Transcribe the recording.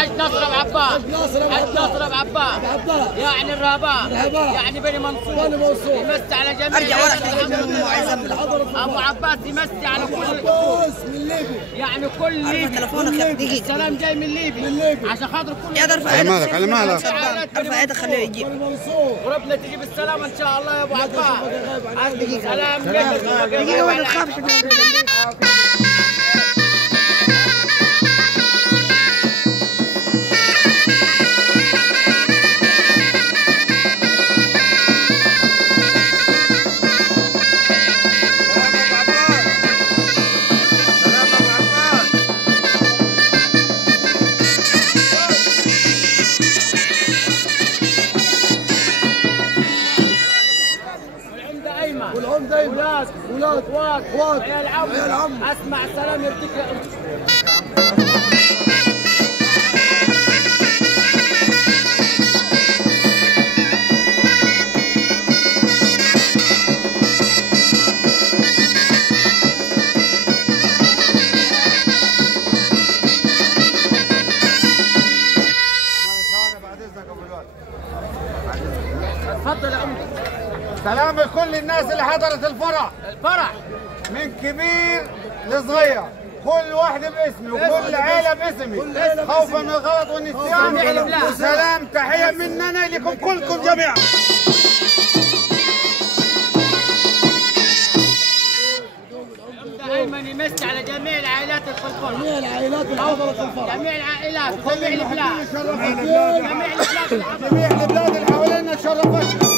حج نصر ابو عباس، حج نصر ابو عباس، يعني الرهبان، يعني بني منصور يمسي على جميع ابو عباس، يمسي على كل يعني كل ليبي. السلام جاي من ليبي عشان خاطر كل على مالك ارفع يدك خليه يجيب وربنا تجيب السلام ان شاء الله يا ابو عباس. سلام دقيقة ما تخافش. والعم دايما ولاد اخوات عيال عم اسمع سلام يرتك. اتفضل يا عمي. سلام لكل الناس اللي حضرت الفرح من كبير لصغير، كل واحد باسمي وكل عيلة باسمي، خوفا من الغلط والنسيان. وسلام تحية مننا لكم كلكم جميعا. ايمن يمسي على جميع العائلات اللي في الفرح، جميع العائلات اللي حضرت الفرح، جميع العائلات، جميع البلاد، جميع البلاد اللي حوالينا شرفتنا.